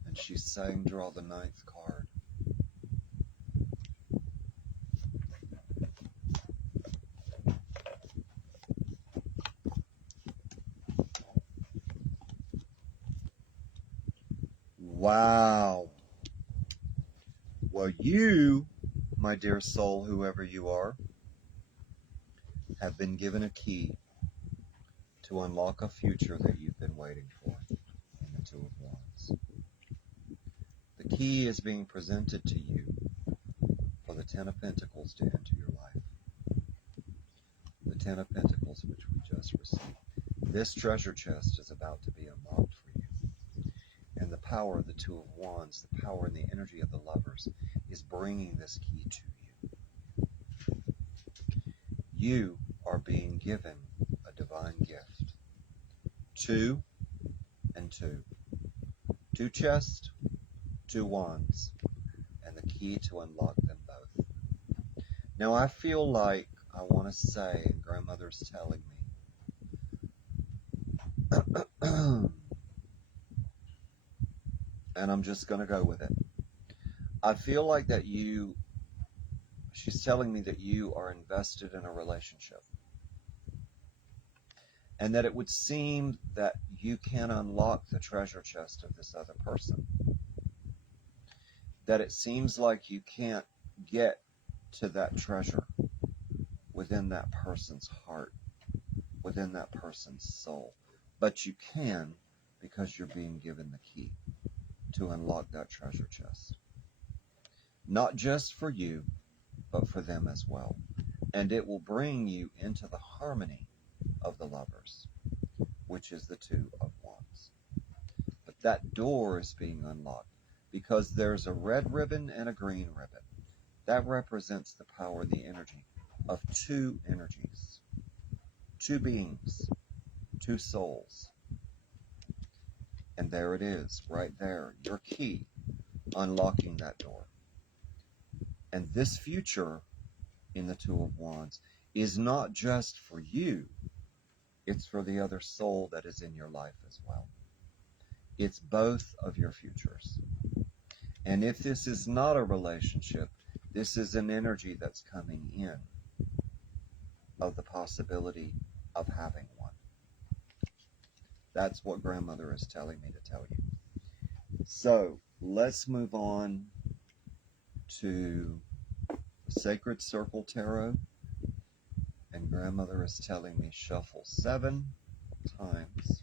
And she's saying, draw the 9th card. Wow. Well, you, my dear soul, whoever you are, have been given a key to unlock a future that you've been waiting for in the Two of Wands. The key is being presented to you for the 10 of Pentacles to enter your life. The 10 of Pentacles which we just received. This treasure chest is about to be unlocked for you. And the power of the Two of Wands, the power and the energy of the lovers, is bringing this key to you. You are being given a divine gift. 2 and 2. 2 chests, 2 wands, and the key to unlock them both. Now I feel like I want to say, and Grandmother's telling me, and I'm just going to go with it. I feel like that she's telling me that you are invested in a relationship. And that it would seem that you can unlock the treasure chest of this other person. That it seems like you can't get to that treasure within that person's heart, within that person's soul. But you can, because you're being given the key to unlock that treasure chest. Not just for you, but for them as well. And it will bring you into the harmony of the lovers, which is the Two of Wands. But that door is being unlocked because there's a red ribbon and a green ribbon. That represents the power and the energy of 2 energies, 2 beings, 2 souls. And there it is, right there, your key, unlocking that door. And this future in the Two of Wands is not just for you, it's for the other soul that is in your life as well. It's both of your futures. And if this is not a relationship, this is an energy that's coming in of the possibility of having one. That's what Grandmother is telling me to tell you. So let's move on to the Sacred Circle Tarot. And Grandmother is telling me shuffle 7 times.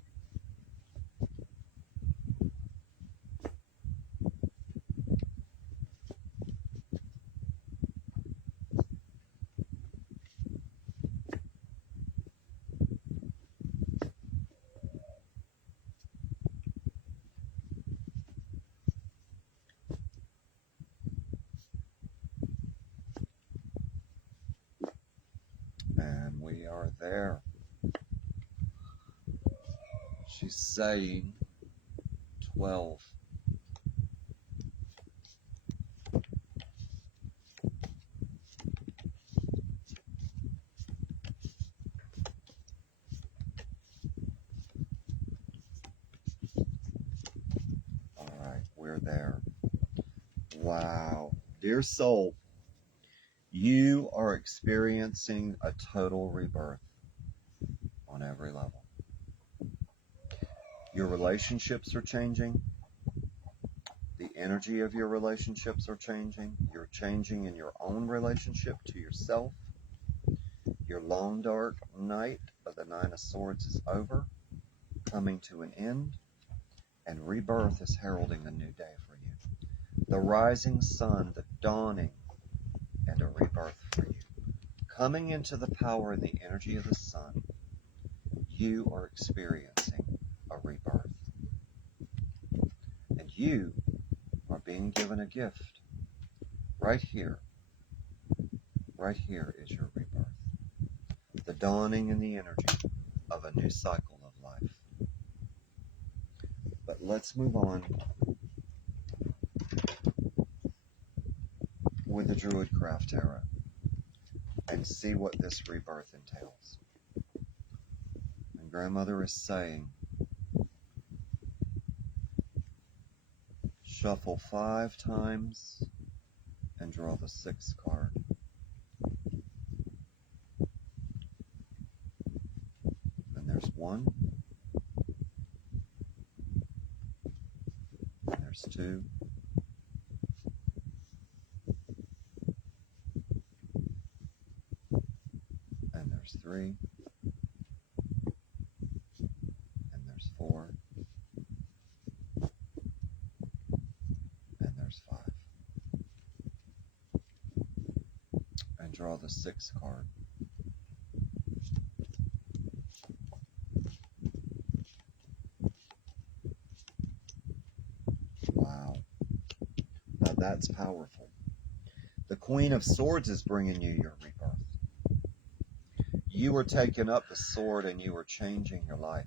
And we are there. She's saying 12. All right, we're there. Wow. Dear soul, you are experiencing a total rebirth on every level. Your relationships are changing. The energy of your relationships are changing. You're changing in your own relationship to yourself. Your long dark night of the Nine of Swords is over, coming to an end, and rebirth is heralding a new day for you. The rising sun, the dawning, and a rebirth for you. Coming into the power and the energy of the sun, you are experiencing a rebirth. And you are being given a gift. Right here is your rebirth. The dawning and the energy of a new cycle of life. But let's move on with the Druidcraft Tarot and see what this rebirth entails. And Grandmother is saying, shuffle 5 times and draw the 6th card. And there's 1, and there's 2, and there's 3, and there's 4, and there's 5. And draw the 6th card. That's powerful. The Queen of Swords is bringing you your rebirth. You are taking up the sword and you are changing your life.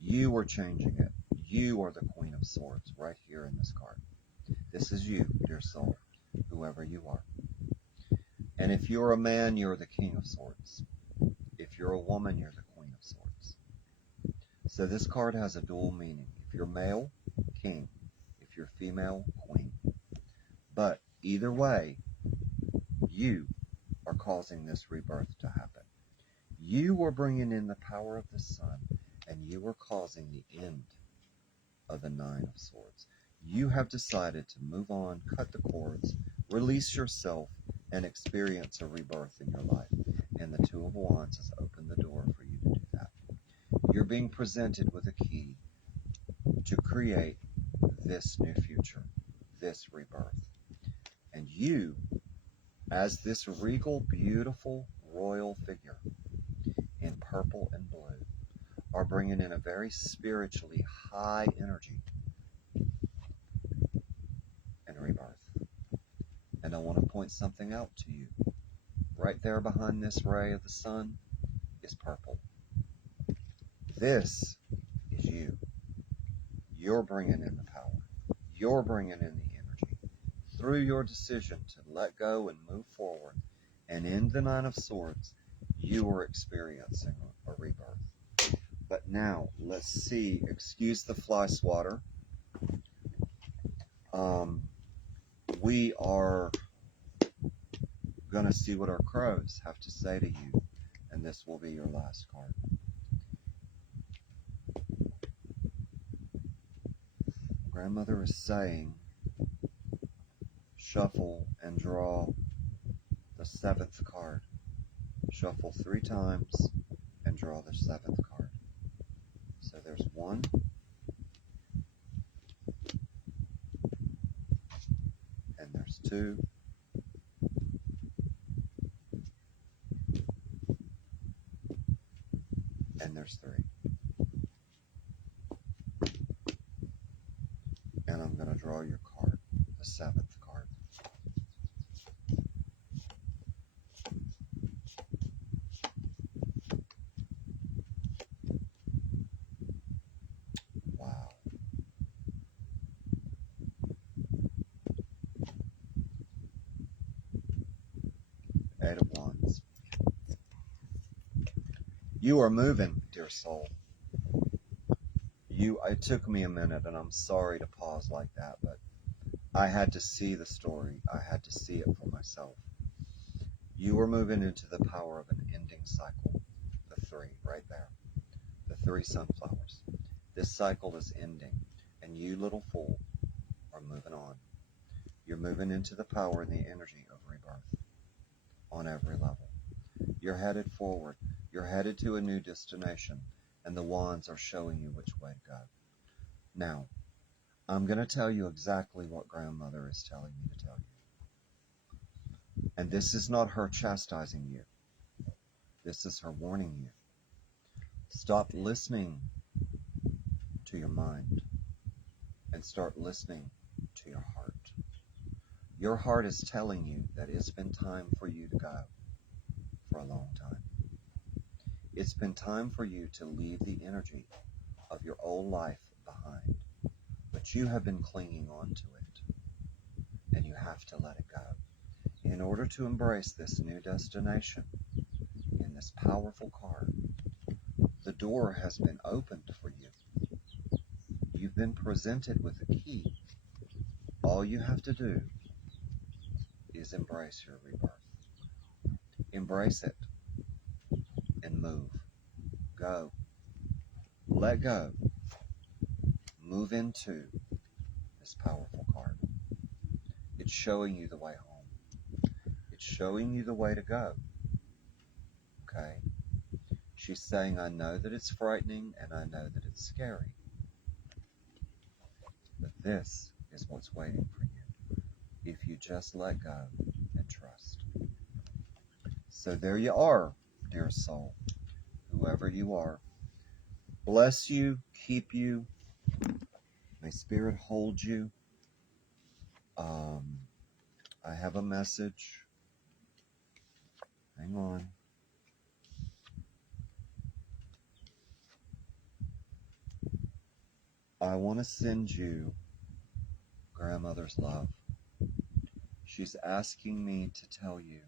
You are changing it. You are the Queen of Swords right here in this card. This is you, dear soul, whoever you are. And if you're a man, you're the King of Swords. If you're a woman, you're the Queen of Swords. So this card has a dual meaning. If you're male, king. If you're female, queen. But either way, you are causing this rebirth to happen. You are bringing in the power of the sun, and you are causing the end of the Nine of Swords. You have decided to move on, cut the cords, release yourself, and experience a rebirth in your life. And the Two of Wands has opened the door for you to do that. You're being presented with a key to create this new future, this rebirth. And you, as this regal, beautiful, royal figure in purple and blue, are bringing in a very spiritually high energy and rebirth. And I want to point something out to you. Right there behind this ray of the sun is purple. This is you. You're bringing in the power. You're bringing in the energy. Through your decision to let go and move forward, and in the Nine of Swords, you are experiencing a rebirth. But now, let's see. Excuse the fly swatter. We are going to see what our crows have to say to you, and this will be your last card. Grandmother is saying, shuffle and draw the 7th card. Shuffle 3 times and draw the 7th card. So there's 1, and there's 2, and there's 3. And I'm going to draw your card, the 7th card. Wow. 8 of Wands. You are moving, dear soul. It took me a minute, and I'm sorry to pause like that, but I had to see the story. I had to see it for myself. You are moving into the power of an ending cycle. The 3, right there. The 3 sunflowers. This cycle is ending, and you, little fool, are moving on. You're moving into the power and the energy of rebirth on every level. You're headed forward. You're headed to a new destination, and the wands are showing you which way to go. Now, I'm going to tell you exactly what Grandmother is telling me to tell you. And this is not her chastising you. This is her warning you. Stop listening to your mind and start listening to your heart. Your heart is telling you that it's been time for you to go for a long time. It's been time for you to leave the energy of your old life behind. But you have been clinging on to it, and you have to let it go. In order to embrace this new destination in this powerful card, the door has been opened for you. You've been presented with a key. All you have to do is embrace your rebirth. Embrace it and move. Go. Let go. Move into this powerful card. It's showing you the way home. It's showing you the way to go. Okay? She's saying, I know that it's frightening and I know that it's scary. But this is what's waiting for you if you just let go and trust. So there you are, dear soul, whoever you are. Bless you, keep you. May Spirit hold you. I have a message. Hang on. I want to send you grandmother's love. She's asking me to tell you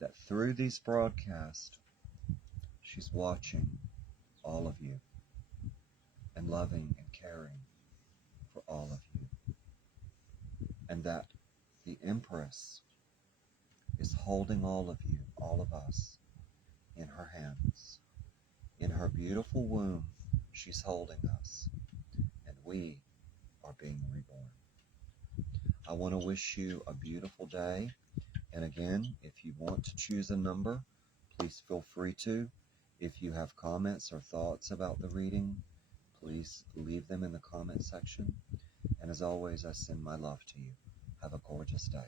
that through these broadcasts, she's watching all of you and loving and caring for all of you. And that the Empress is holding all of you, all of us, in her hands. In her beautiful womb, she's holding us, and we are being reborn. I want to wish you a beautiful day. And again, if you want to choose a number, please feel free to. If you have comments or thoughts about the reading, please leave them in the comment section. And as always, I send my love to you. Have a gorgeous day.